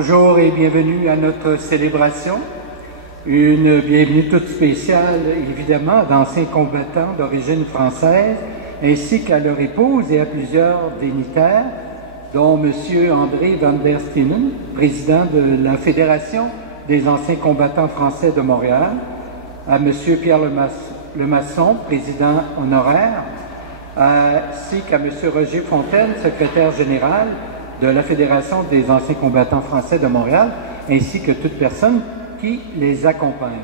Bonjour et bienvenue à notre célébration. Une bienvenue toute spéciale, évidemment, d'anciens combattants d'origine française, ainsi qu'à leur épouse et à plusieurs dignitaires, dont M. André van der Stenen, président de la Fédération des anciens combattants français de Montréal, à M. Pierre Lemasson, président honoraire, ainsi qu'à M. Roger Fontaine, secrétaire général de la Fédération des anciens combattants français de Montréal, ainsi que toute personne qui les accompagne.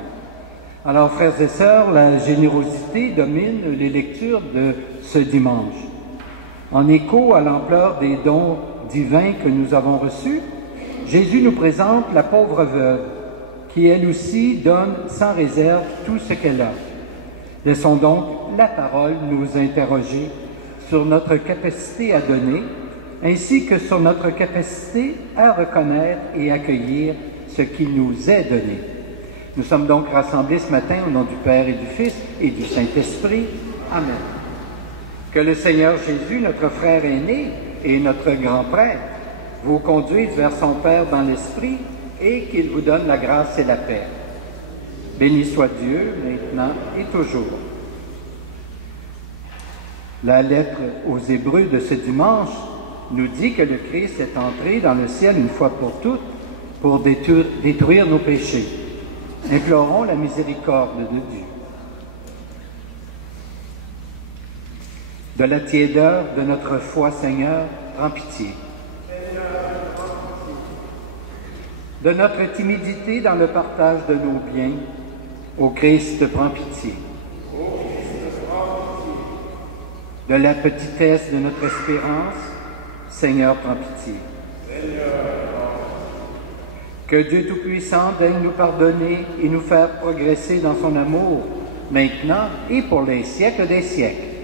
Alors, frères et sœurs, la générosité domine les lectures de ce dimanche. En écho à l'ampleur des dons divins que nous avons reçus, Jésus nous présente la pauvre veuve, qui elle aussi donne sans réserve tout ce qu'elle a. Laissons donc la parole nous interroger sur notre capacité à donner, ainsi que sur notre capacité à reconnaître et accueillir ce qui nous est donné. Nous sommes donc rassemblés ce matin au nom du Père et du Fils et du Saint-Esprit. Amen. Que le Seigneur Jésus, notre frère aîné et notre grand prêtre, vous conduise vers son Père dans l'Esprit et qu'il vous donne la grâce et la paix. Béni soit Dieu, maintenant et toujours. La lettre aux Hébreux de ce dimanche nous dit que le Christ est entré dans le ciel une fois pour toutes pour détruire nos péchés. Implorons la miséricorde de Dieu. De la tiédeur de notre foi, Seigneur, prends pitié. De notre timidité dans le partage de nos biens, ô Christ, prends pitié. De la petitesse de notre espérance, Seigneur, prends pitié. Que Dieu Tout-Puissant daigne nous pardonner et nous faire progresser dans son amour, maintenant et pour les siècles des siècles.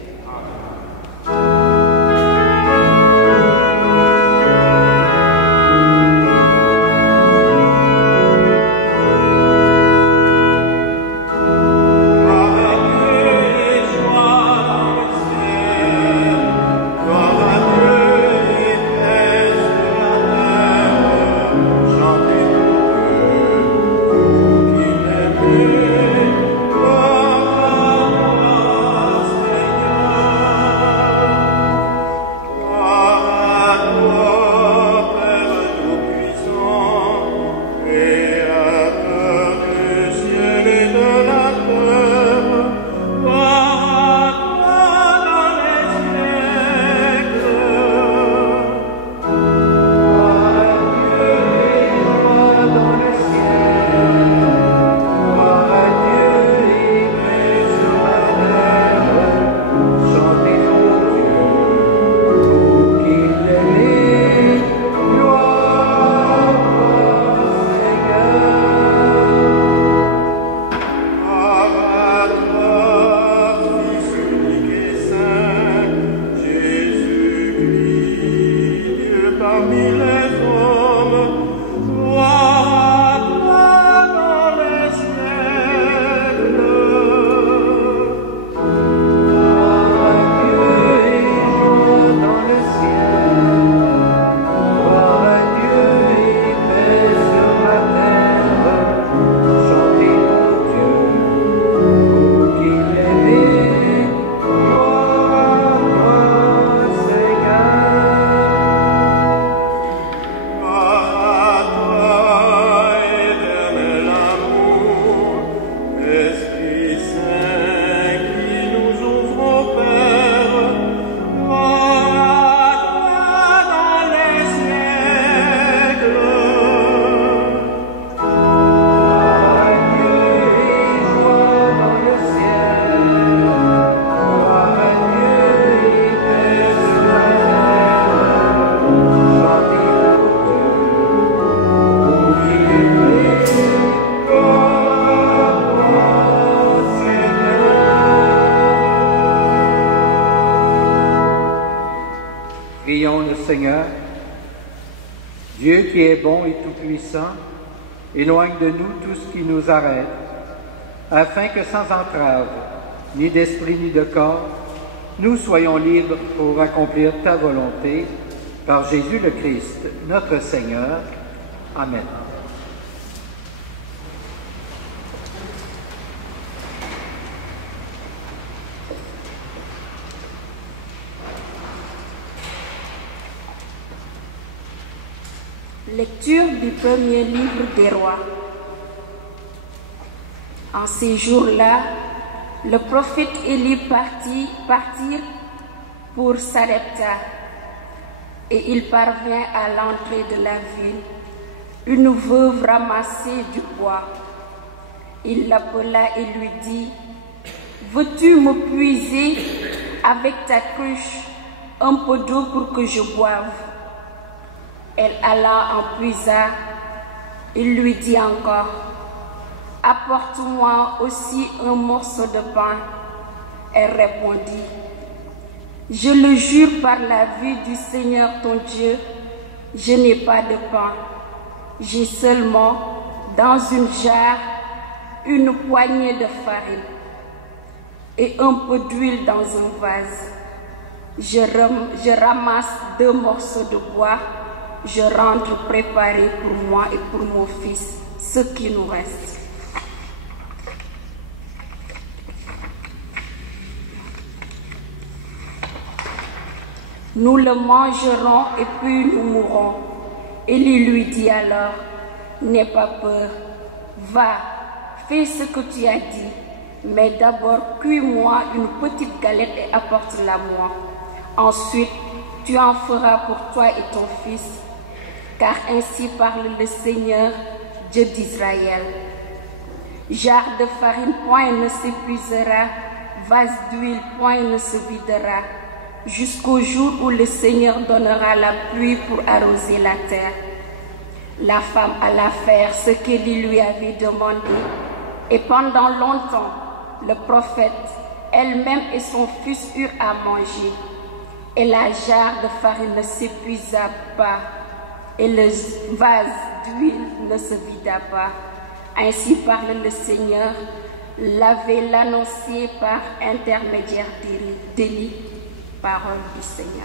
Seigneur. Dieu qui est bon et tout-puissant, éloigne de nous tout ce qui nous arrête, afin que sans entrave, ni d'esprit ni de corps, nous soyons libres pour accomplir ta volonté par Jésus le Christ, notre Seigneur. Amen. Lecture du premier livre des rois. En ces jours-là, le prophète Élie partit pour Sarepta, et il parvint à l'entrée de la ville. Une veuve ramassait du bois. Il l'appela et lui dit: « Veux-tu me puiser avec ta cruche un peu d'eau pour que je boive ?» Elle alla en puisa. Il lui dit encore: « Apporte-moi aussi un morceau de pain. » Elle répondit: « Je le jure par la vue du Seigneur ton Dieu, je n'ai pas de pain. J'ai seulement dans une jarre une poignée de farine et un peu d'huile dans un vase. Je ramasse 2 morceaux de bois. Je rentre préparer pour moi et pour mon fils ce qui nous reste. » Nous le mangerons et puis nous mourrons. Élie lui dit alors: « N'aie pas peur, va, fais ce que tu as dit, mais d'abord cuis-moi une petite galette et apporte-la-moi. Ensuite, tu en feras pour toi et ton fils, car ainsi parle le Seigneur, Dieu d'Israël. Jarre de farine, point ne s'épuisera, vase d'huile, point ne se videra, jusqu'au jour où le Seigneur donnera la pluie pour arroser la terre. » La femme alla faire ce qu'Élie lui avait demandé, et pendant longtemps, le prophète, elle-même et son fils eurent à manger, et la jarre de farine ne s'épuisa pas, et le vase d'huile ne se vida pas. Ainsi parle le Seigneur, l'avait l'annoncé par intermédiaire d'Élie. Parole du Seigneur.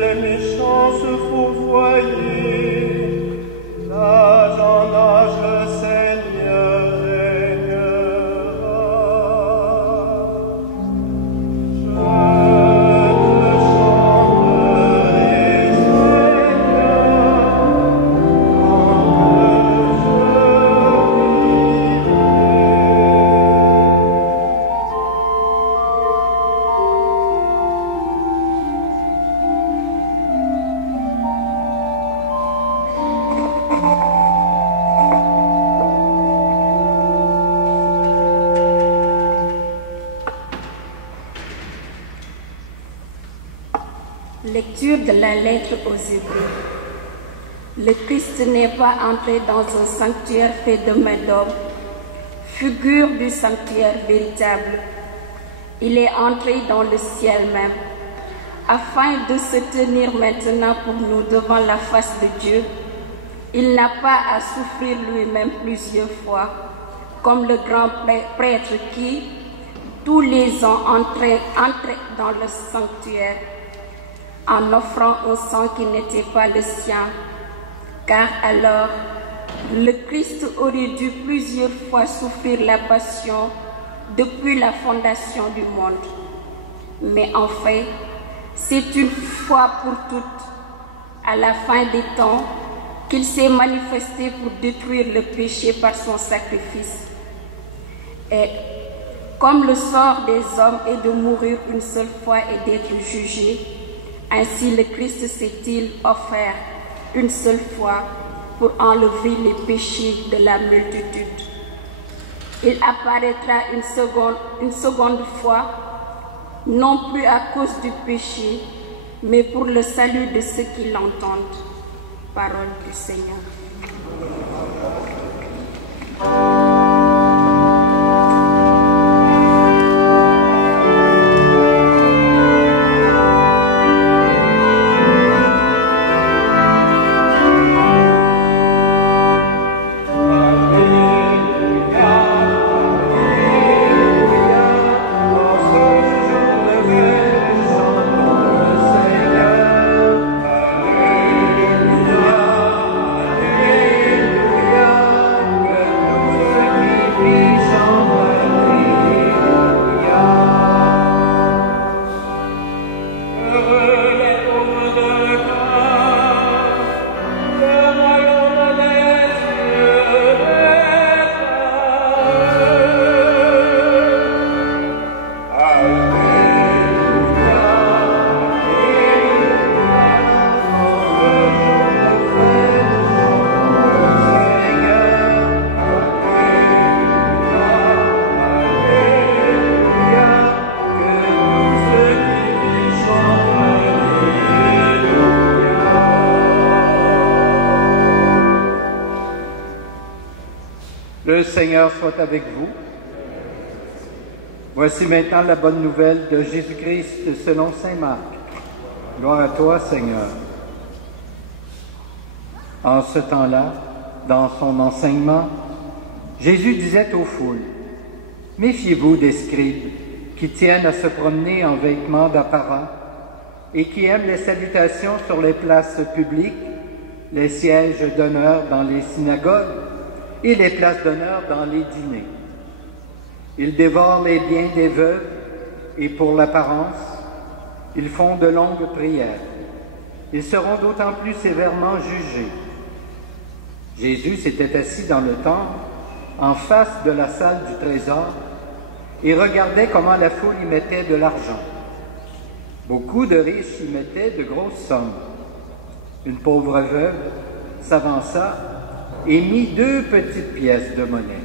Les méchants se fourvoyer, l'âge en âge Lecture de la lettre aux Hébreux. Le Christ n'est pas entré dans un sanctuaire fait de main d'homme, figure du sanctuaire véritable. Il est entré dans le ciel même, afin de se tenir maintenant pour nous devant la face de Dieu. Il n'a pas à souffrir lui-même plusieurs fois, comme le grand prêtre qui, tous les ans, entrait dans le sanctuaire en offrant un sang qui n'était pas le sien, car alors le Christ aurait dû plusieurs fois souffrir la passion depuis la fondation du monde. Mais en fait, c'est une fois pour toutes, à la fin des temps, qu'il s'est manifesté pour détruire le péché par son sacrifice. Et comme le sort des hommes est de mourir une seule fois et d'être jugé, ainsi le Christ s'est-il offert une seule fois pour enlever les péchés de la multitude. Il apparaîtra une seconde fois, non plus à cause du péché, mais pour le salut de ceux qui l'entendent. Parole du Seigneur. Le Seigneur soit avec vous. Voici maintenant la bonne nouvelle de Jésus-Christ selon saint Marc. Gloire à toi, Seigneur. En ce temps-là, dans son enseignement, Jésus disait aux foules, « Méfiez-vous des scribes qui tiennent à se promener en vêtements d'apparat et qui aiment les salutations sur les places publiques, les sièges d'honneur dans les synagogues et les places d'honneur dans les dîners. Ils dévorent les biens des veuves et pour l'apparence, ils font de longues prières. Ils seront d'autant plus sévèrement jugés. » Jésus s'était assis dans le temple, en face de la salle du trésor, et regardait comment la foule y mettait de l'argent. Beaucoup de riches y mettaient de grosses sommes. Une pauvre veuve s'avança et mit 2 petites pièces de monnaie.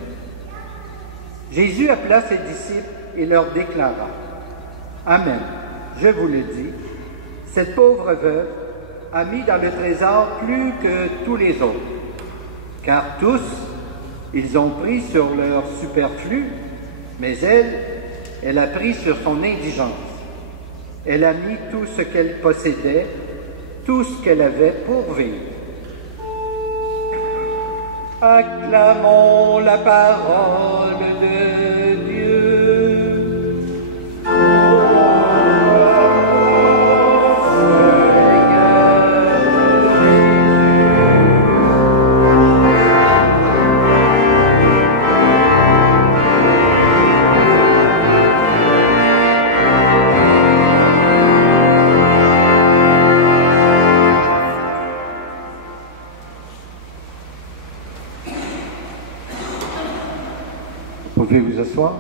Jésus appela ses disciples et leur déclara, « Amen, je vous le dis, cette pauvre veuve a mis dans le trésor plus que tous les autres, car tous, ils ont pris sur leur superflu, mais elle a pris sur son indigence. Elle a mis tout ce qu'elle possédait, tout ce qu'elle avait pour vivre. » Acclamons la parole de Dieu. Pouvez vous asseoir.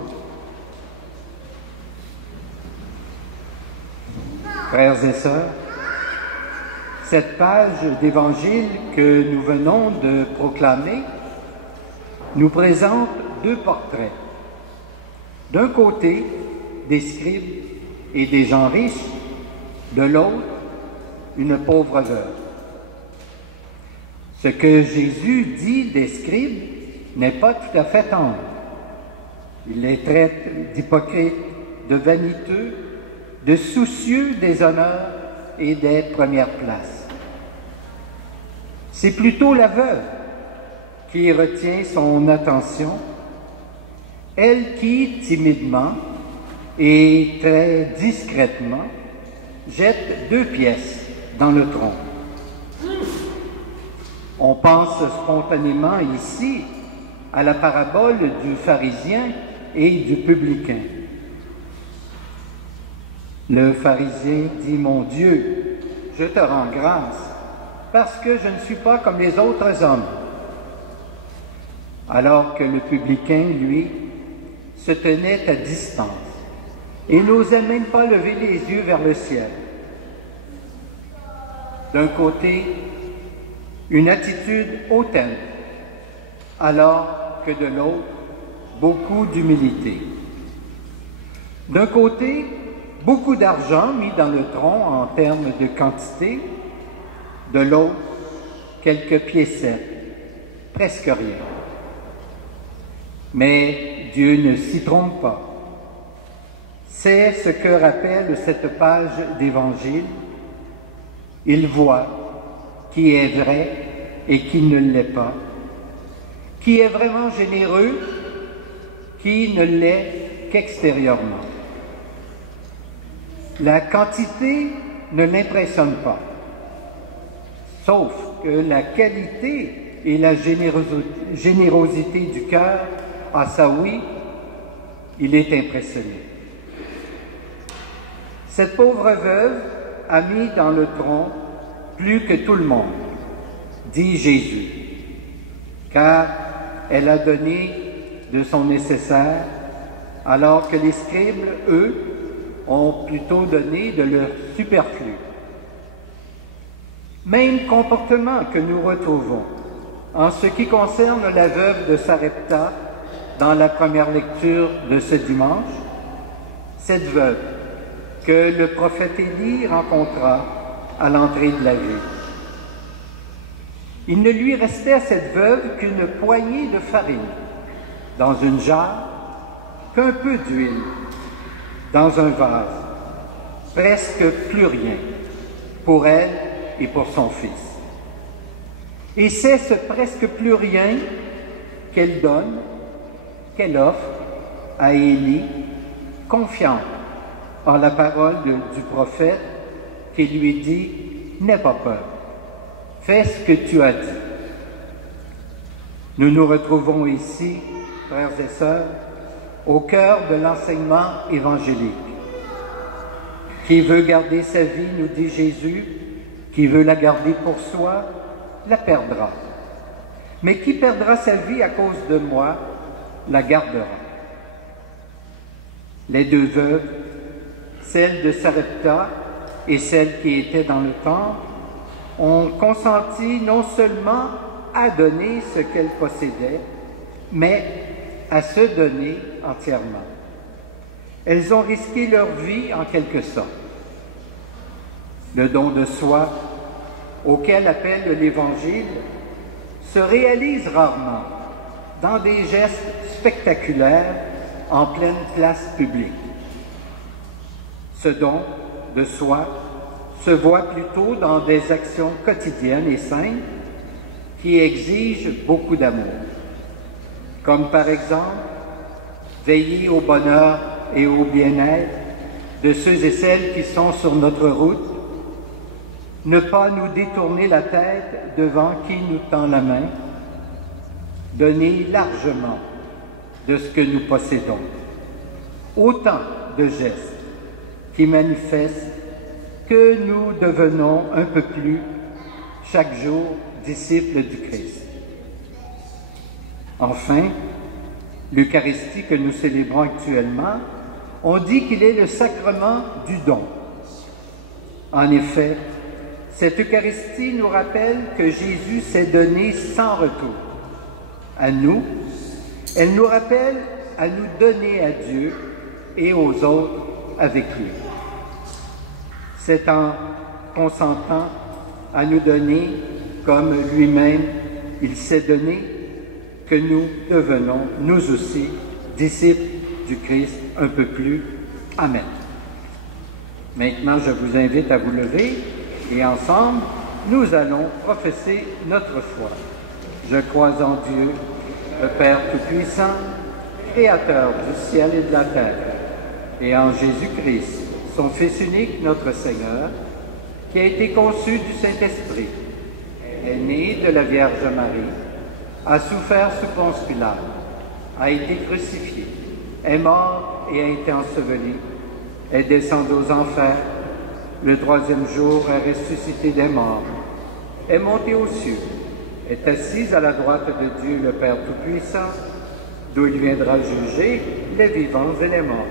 Frères et sœurs, cette page d'évangile que nous venons de proclamer nous présente 2 portraits. D'un côté, des scribes et des gens riches, de l'autre, une pauvre veuve. Ce que Jésus dit des scribes n'est pas tout à fait tendre. Il les traite d'hypocrites, de vaniteux, de soucieux des honneurs et des premières places. C'est plutôt la veuve qui retient son attention, elle qui, timidement et très discrètement, jette 2 pièces dans le tronc. On pense spontanément ici à la parabole du pharisien et du publicain. Le pharisien dit « Mon Dieu, je te rends grâce, parce que je ne suis pas comme les autres hommes. » Alors que le publicain, lui, se tenait à distance et n'osait même pas lever les yeux vers le ciel. D'un côté, une attitude hautaine, alors que de l'autre, beaucoup d'humilité. D'un côté, beaucoup d'argent mis dans le tronc en termes de quantité, de l'autre, quelques piécettes, presque rien. Mais Dieu ne s'y trompe pas. C'est ce que rappelle cette page d'Évangile. Il voit qui est vrai et qui ne l'est pas, qui est vraiment généreux, qui ne l'est qu'extérieurement. La quantité ne l'impressionne pas, sauf que la qualité et la générosité du cœur, ah ça oui, il est impressionné. Cette pauvre veuve a mis dans le tronc plus que tout le monde, dit Jésus, car elle a donné de son nécessaire, alors que les scribes, eux, ont plutôt donné de leur superflu. Même comportement que nous retrouvons en ce qui concerne la veuve de Sarepta dans la première lecture de ce dimanche, cette veuve que le prophète Élie rencontra à l'entrée de la ville. Il ne lui restait à cette veuve qu'une poignée de farine dans une jarre, qu'un peu d'huile dans un vase, presque plus rien pour elle et pour son fils. Et c'est ce presque plus rien qu'elle donne, qu'elle offre à Élie, confiante en la parole du prophète qui lui dit « N'aie pas peur, fais ce que tu as dit ». Nous nous retrouvons ici, frères et sœurs, au cœur de l'enseignement évangélique. Qui veut garder sa vie, nous dit Jésus, qui veut la garder pour soi, la perdra. Mais qui perdra sa vie à cause de moi, la gardera. Les 2 veuves, celle de Sarepta et celle qui était dans le temple, ont consenti non seulement à donner ce qu'elles possédaient, mais à se donner entièrement. Elles ont risqué leur vie en quelque sorte. Le don de soi, auquel appelle l'Évangile, se réalise rarement dans des gestes spectaculaires en pleine place publique. Ce don de soi se voit plutôt dans des actions quotidiennes et simples qui exigent beaucoup d'amour, comme par exemple veiller au bonheur et au bien-être de ceux et celles qui sont sur notre route, ne pas nous détourner la tête devant qui nous tend la main, donner largement de ce que nous possédons. Autant de gestes qui manifestent que nous devenons un peu plus, chaque jour, disciples du Christ. Enfin, l'Eucharistie que nous célébrons actuellement, on dit qu'il est le sacrement du don. En effet, cette Eucharistie nous rappelle que Jésus s'est donné sans retour. À nous, elle nous rappelle à nous donner à Dieu et aux autres avec lui. C'est en consentant à nous donner comme lui-même il s'est donné, que nous devenons, nous aussi, disciples du Christ un peu plus. Amen. Maintenant, je vous invite à vous lever et ensemble, nous allons professer notre foi. Je crois en Dieu, le Père Tout-Puissant, Créateur du ciel et de la terre, et en Jésus-Christ, son Fils unique, notre Seigneur, qui a été conçu du Saint-Esprit, est né de la Vierge Marie, a souffert sous Ponce Pilate, a été crucifié, est mort et a été enseveli, est descendu aux enfers, le troisième jour est ressuscité des morts, est monté aux cieux, est assis à la droite de Dieu le Père Tout-Puissant, d'où il viendra juger les vivants et les morts.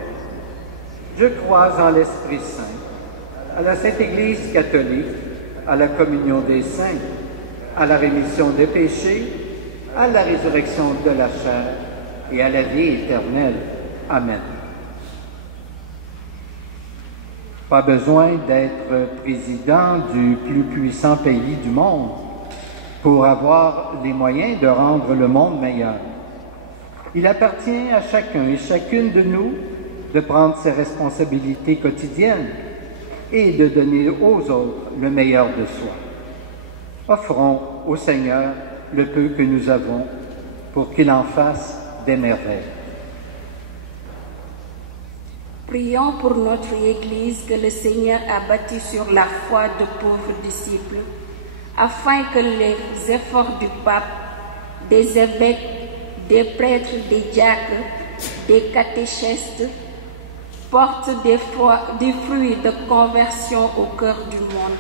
Je crois en l'Esprit Saint, à la Sainte Église catholique, à la communion des saints, à la rémission des péchés, à la résurrection de la chair et à la vie éternelle. Amen. Pas besoin d'être président du plus puissant pays du monde pour avoir les moyens de rendre le monde meilleur. Il appartient à chacun et chacune de nous de prendre ses responsabilités quotidiennes et de donner aux autres le meilleur de soi. Offrons au Seigneur le peu que nous avons pour qu'il en fasse des merveilles. Prions pour notre Église que le Seigneur a bâtie sur la foi de pauvres disciples, afin que les efforts du pape, des évêques, des prêtres, des diacres, des catéchistes portent des fruits de conversion au cœur du monde.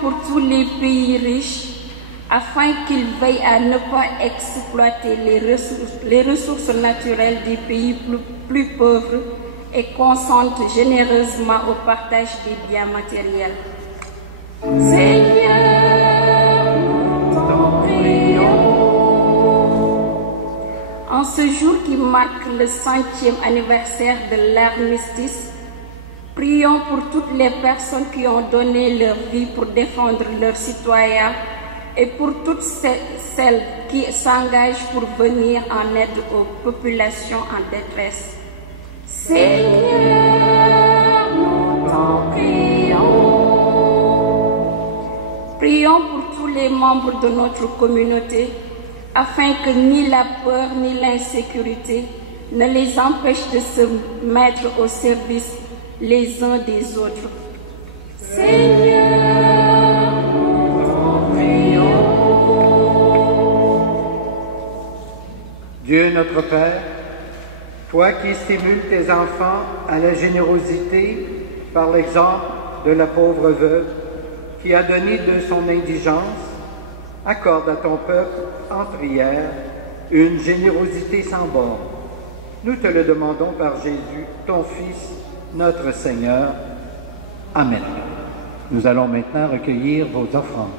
Pour tous les pays riches, afin qu'ils veillent à ne pas exploiter les ressources naturelles des pays plus pauvres et consentent généreusement au partage des biens matériels. Seigneur, nous t'en prions. En ce jour qui marque le 100e anniversaire de l'armistice, prions pour toutes les personnes qui ont donné leur vie pour défendre leurs citoyens et pour toutes celles qui s'engagent pour venir en aide aux populations en détresse. Seigneur, nous t'en prions. Prions pour tous les membres de notre communauté, afin que ni la peur ni l'insécurité ne les empêchent de se mettre au service les uns des autres. Seigneur, nous t'en prions. Dieu notre Père, toi qui stimules tes enfants à la générosité par l'exemple de la pauvre veuve qui a donné de son indigence, accorde à ton peuple en prière une générosité sans bornes. Nous te le demandons par Jésus, ton Fils, notre Seigneur. Amen. Nous allons maintenant recueillir vos offrandes.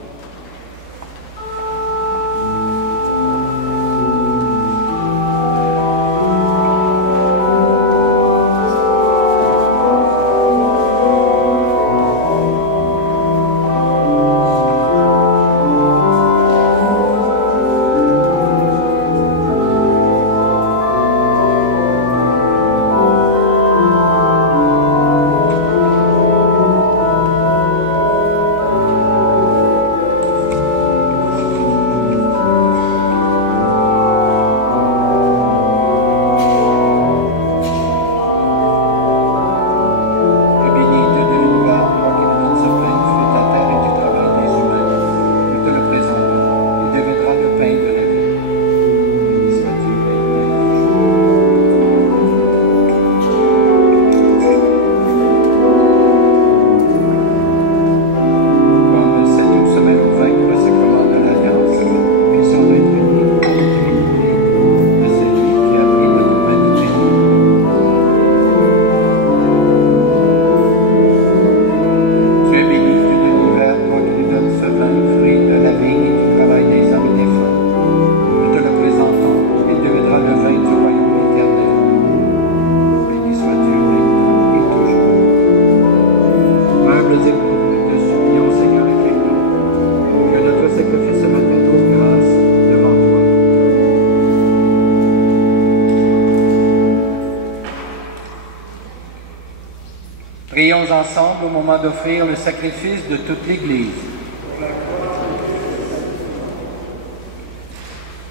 Prions ensemble au moment d'offrir le sacrifice de toute l'Église.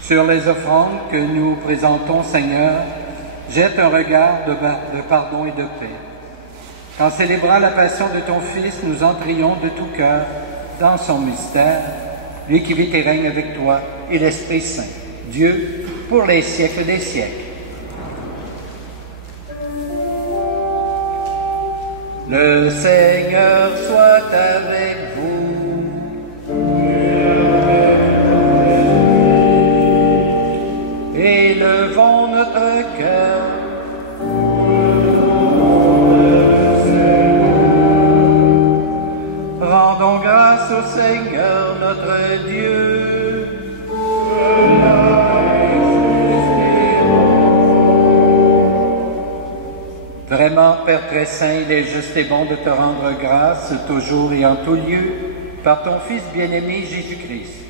Sur les offrandes que nous présentons, Seigneur, jette un regard de pardon et de paix. Qu'en célébrant la passion de ton Fils, nous entrions de tout cœur dans son mystère, lui qui vit et règne avec toi et l'Esprit Saint, Dieu, pour les siècles des siècles. Le Seigneur soit avec vous. Élevons notre cœur. Rendons grâce au Seigneur notre Dieu. Vraiment, Père très saint, il est juste et bon de te rendre grâce toujours et en tout lieu par ton Fils bien-aimé Jésus-Christ,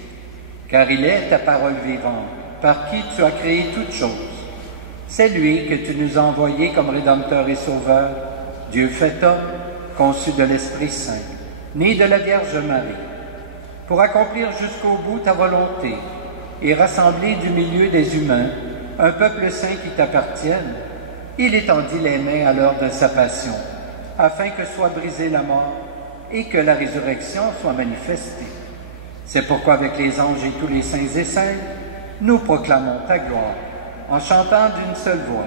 car il est ta parole vivante, par qui tu as créé toutes choses. C'est lui que tu nous as envoyé comme Rédempteur et Sauveur, Dieu fait homme, conçu de l'Esprit Saint, né de la Vierge Marie, pour accomplir jusqu'au bout ta volonté et rassembler du milieu des humains un peuple saint qui t'appartienne. Il étendit les mains à l'heure de sa passion, afin que soit brisée la mort et que la résurrection soit manifestée. C'est pourquoi avec les anges et tous les saints et saintes, nous proclamons ta gloire, en chantant d'une seule voix.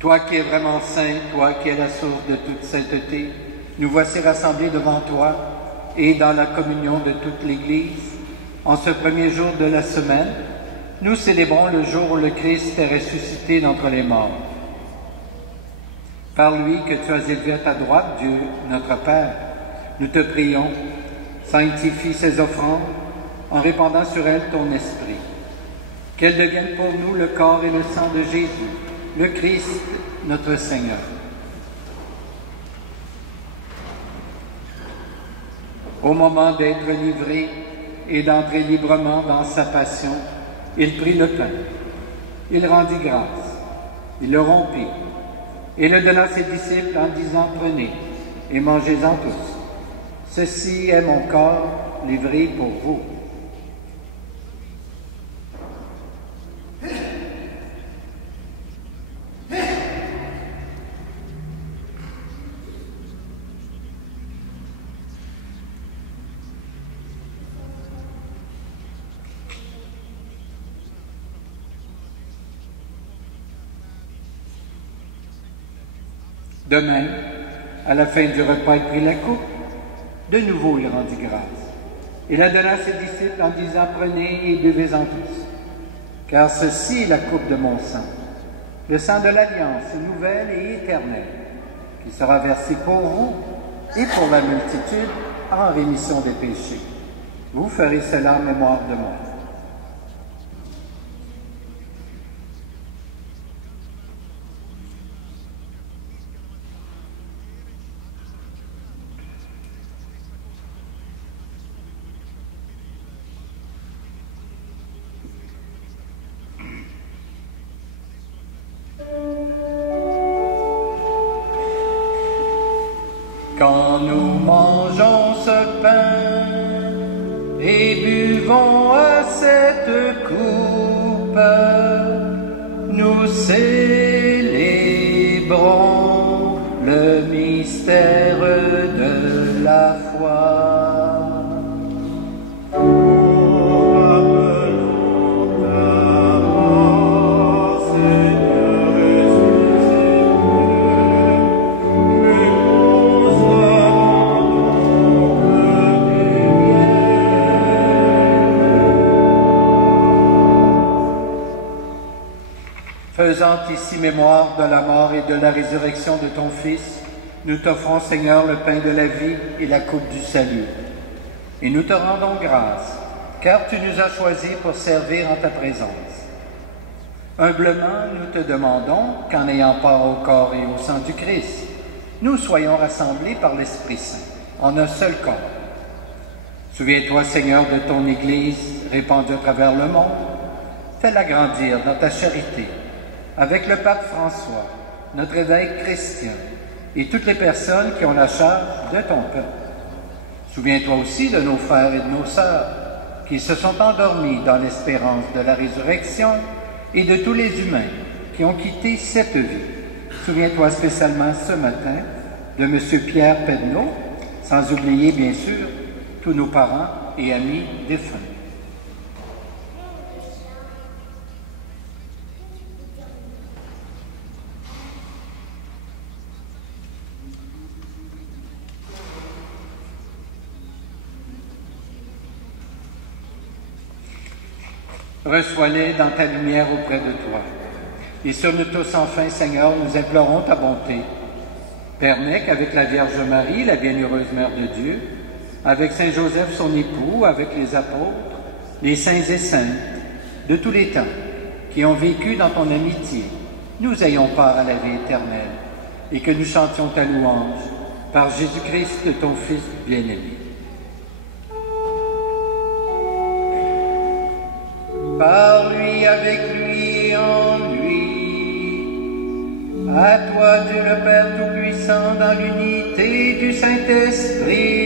Toi qui es vraiment saint, toi qui es la source de toute sainteté, nous voici rassemblés devant toi et dans la communion de toute l'Église. En ce premier jour de la semaine, nous célébrons le jour où le Christ est ressuscité d'entre les morts. Par lui que tu as élevé à ta droite, Dieu, notre Père, nous te prions, sanctifie ces offrandes en répandant sur elles ton esprit. Qu'elles deviennent pour nous le corps et le sang de Jésus, le Christ, notre Seigneur. Au moment d'être livré et d'entrer librement dans sa passion, il prit le pain, il rendit grâce, il le rompit et le donna à ses disciples en disant « Prenez et mangez-en tous. Ceci est mon corps livré pour vous. » De même, à la fin du repas, il prit la coupe. De nouveau, il rendit grâce. Il la donna à ses disciples en disant « Prenez et buvez-en tous, car ceci est la coupe de mon sang, le sang de l'alliance nouvelle et éternelle, qui sera versé pour vous et pour la multitude en rémission des péchés. Vous ferez cela en mémoire de moi. » Quand nous mangeons ce pain et buvons à cette coupe, nous célébrons le mystère de la foi. faisant ici mémoire de la mort et de la résurrection de ton Fils, nous t'offrons, Seigneur, le pain de la vie et la coupe du salut. Et nous te rendons grâce, car tu nous as choisis pour servir en ta présence. Humblement, nous te demandons qu'en ayant part au corps et au sang du Christ, nous soyons rassemblés par l'Esprit Saint en un seul corps. Souviens-toi, Seigneur, de ton Église répandue à travers le monde. Fais-la grandir dans ta charité, avec le pape François, notre évêque Christian, et toutes les personnes qui ont la charge de ton peuple. Souviens-toi aussi de nos frères et de nos sœurs qui se sont endormis dans l'espérance de la résurrection et de tous les humains qui ont quitté cette vie. Souviens-toi spécialement ce matin de M. Pierre Pedneau, sans oublier bien sûr tous nos parents et amis défunts. Reçois-les dans ta lumière auprès de toi. Et sur nous tous enfin, Seigneur, nous implorons ta bonté. Permets qu'avec la Vierge Marie, la bienheureuse Mère de Dieu, avec Saint Joseph son époux, avec les apôtres, les saints et saintes, de tous les temps, qui ont vécu dans ton amitié, nous ayons part à la vie éternelle, et que nous chantions ta louange par Jésus-Christ, ton Fils bien-aimé. Par lui, avec lui, en lui, à toi Dieu le Père Tout-Puissant, dans l'unité du Saint-Esprit,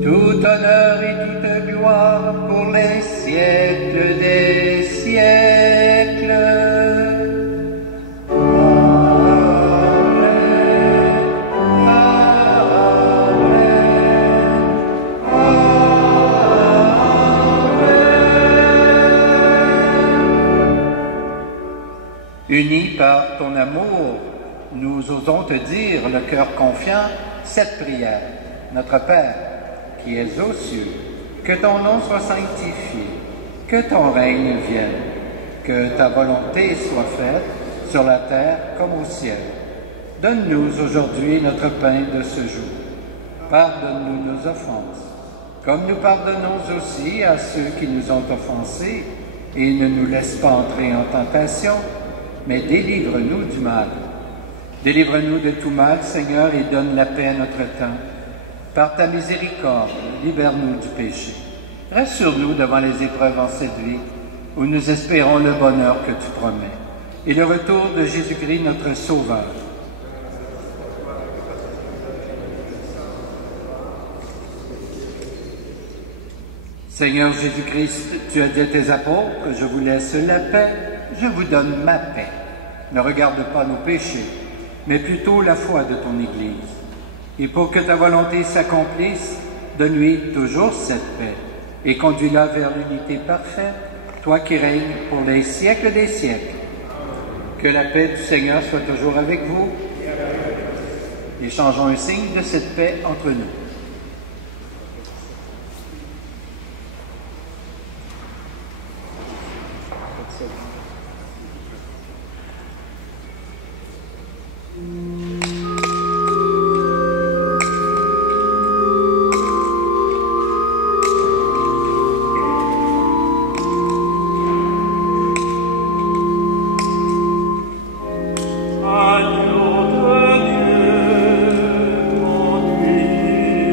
tout honneur et toute gloire pour les siècles des siècles. Unis par ton amour, nous osons te dire, le cœur confiant, cette prière. Notre Père, qui es aux cieux, que ton nom soit sanctifié, que ton règne vienne, que ta volonté soit faite sur la terre comme au ciel. Donne-nous aujourd'hui notre pain de ce jour. Pardonne-nous nos offenses, comme nous pardonnons aussi à ceux qui nous ont offensés, et ne nous laisse pas entrer en tentation, mais délivre-nous du mal. Délivre-nous de tout mal, Seigneur, et donne la paix à notre temps. Par ta miséricorde, libère-nous du péché. Rassure-nous devant les épreuves en cette vie, où nous espérons le bonheur que tu promets, et le retour de Jésus-Christ, notre Sauveur. Seigneur Jésus-Christ, tu as dit à tes apôtres, je vous laisse la paix, je vous donne ma paix. Ne regarde pas nos péchés, mais plutôt la foi de ton Église. Et pour que ta volonté s'accomplisse, donne-lui toujours cette paix et conduis-la vers l'unité parfaite, toi qui règnes pour les siècles des siècles. Que la paix du Seigneur soit toujours avec vous. Échangeons un signe de cette paix entre nous. Agneau de Dieu, conduis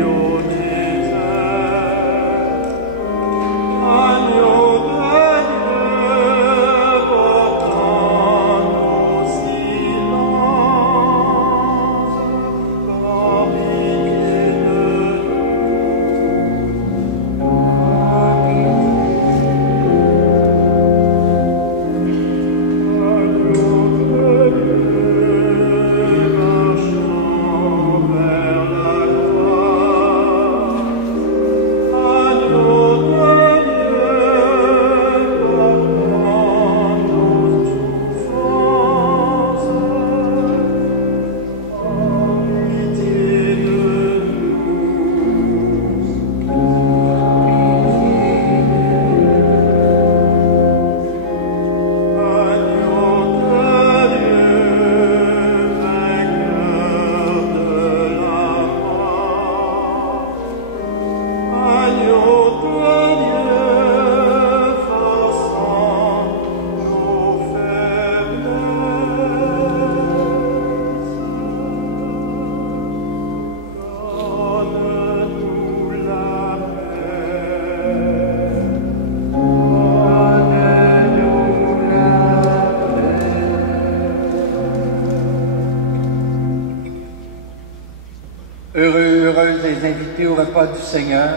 Heureux, heureuses les invités au repas du Seigneur.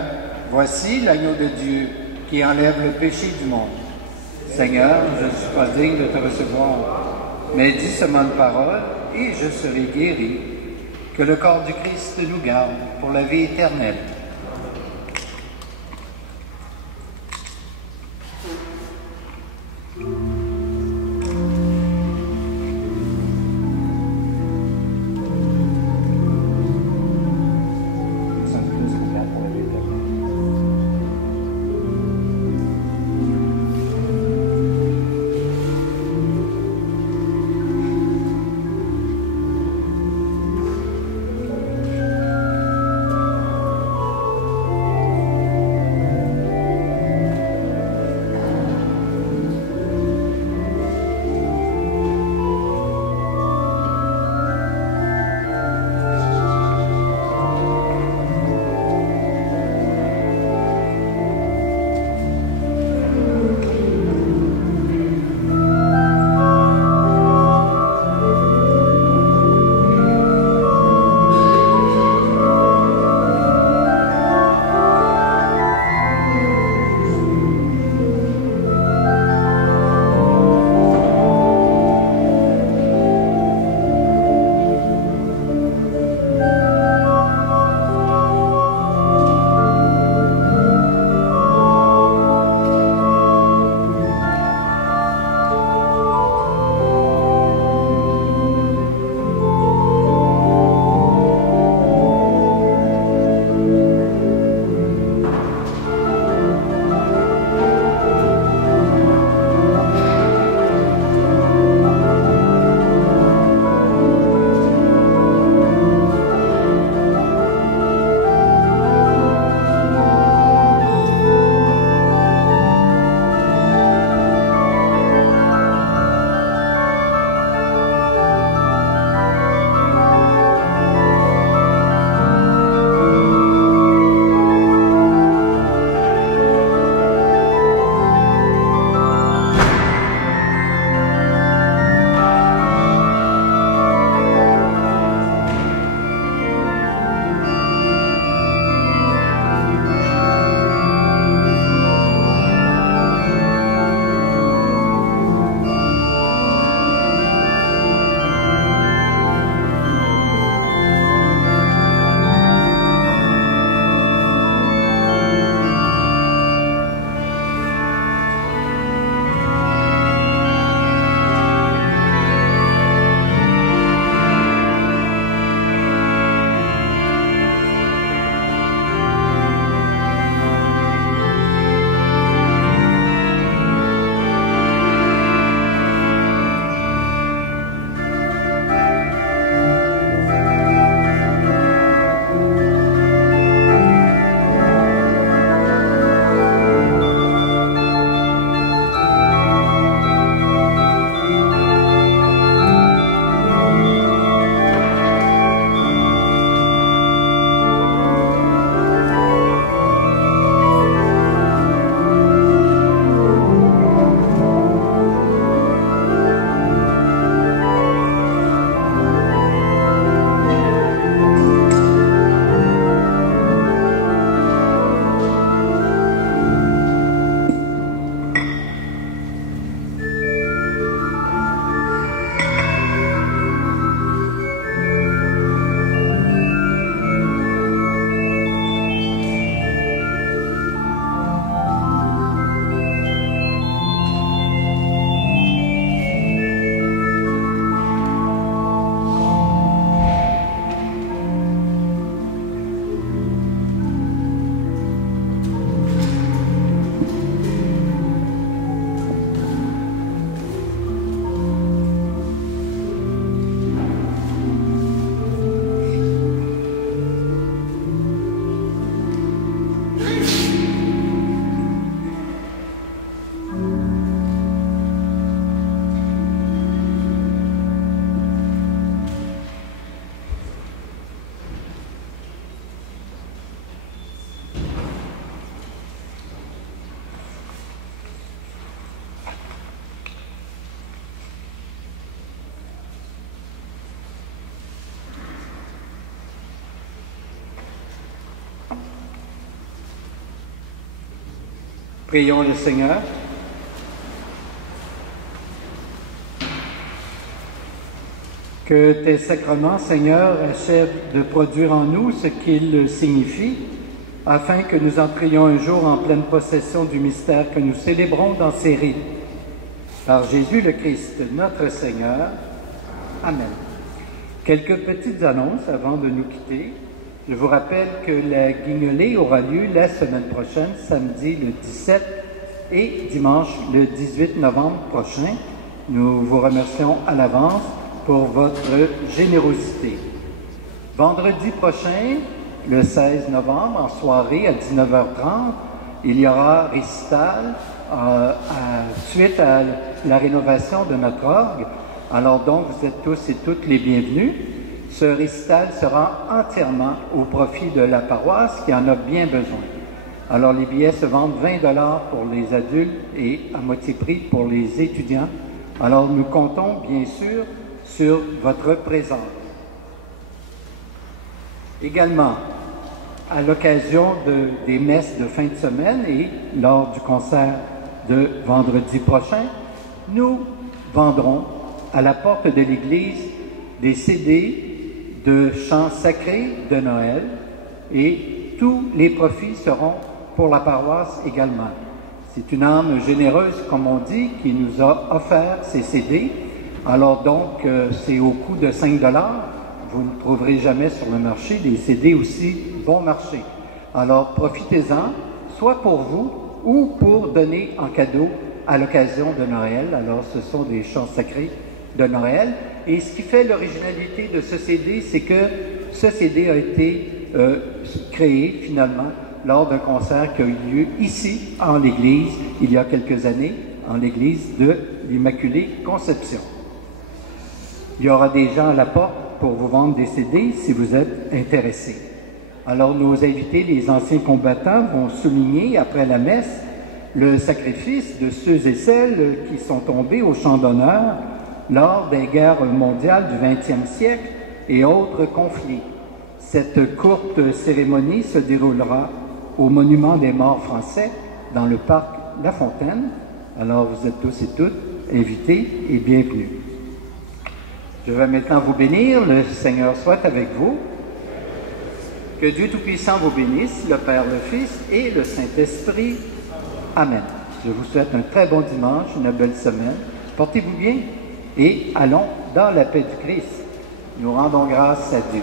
Voici l'agneau de Dieu qui enlève le péché du monde. Seigneur, je ne suis pas digne de te recevoir, mais dis seulement une parole et je serai guéri. Que le corps du Christ nous garde pour la vie éternelle. Prions le Seigneur. Que tes sacrements, Seigneur, achèvent de produire en nous ce qu'ils signifient, afin que nous entrions un jour en pleine possession du mystère que nous célébrons dans ces rites. Par Jésus le Christ, notre Seigneur. Amen. Quelques petites annonces avant de nous quitter. Je vous rappelle que la guignolée aura lieu la semaine prochaine, samedi le 17 et dimanche le 18 novembre prochain. Nous vous remercions à l'avance pour votre générosité. Vendredi prochain, le 16 novembre, en soirée à 19h30, il y aura récital suite à la rénovation de notre orgue. Alors donc, vous êtes tous et toutes les bienvenus. Ce récital sera entièrement au profit de la paroisse qui en a bien besoin. Alors les billets se vendent 20 $ pour les adultes et à moitié prix pour les étudiants. Alors nous comptons bien sûr sur votre présence. Également, à l'occasion des messes de fin de semaine et lors du concert de vendredi prochain, nous vendrons à la porte de l'église des CD de chants sacrés de Noël et tous les profits seront pour la paroisse également. C'est une âme généreuse, comme on dit, qui nous a offert ces CD. Alors donc, c'est au coût de 5 $. Vous ne trouverez jamais sur le marché des CD aussi bon marché. Alors, profitez-en, soit pour vous ou pour donner en cadeau à l'occasion de Noël. Alors, ce sont des chants sacrés de Noël. Et ce qui fait l'originalité de ce CD, c'est que ce CD a été créé finalement lors d'un concert qui a eu lieu ici, en l'église, il y a quelques années, en l'église de l'Immaculée Conception. Il y aura des gens à la porte pour vous vendre des CD si vous êtes intéressés. Alors nos invités, les anciens combattants, vont souligner après la messe le sacrifice de ceux et celles qui sont tombés au champ d'honneur lors des guerres mondiales du XXe siècle et autres conflits. Cette courte cérémonie se déroulera au Monument des Morts français dans le parc La Fontaine. Alors vous êtes tous et toutes invités et bienvenus. Je vais maintenant vous bénir. Le Seigneur soit avec vous. Que Dieu Tout-Puissant vous bénisse, le Père, le Fils et le Saint-Esprit. Amen. Je vous souhaite un très bon dimanche, une belle semaine. Portez-vous bien et allons dans la paix du Christ. Nous rendons grâce à Dieu.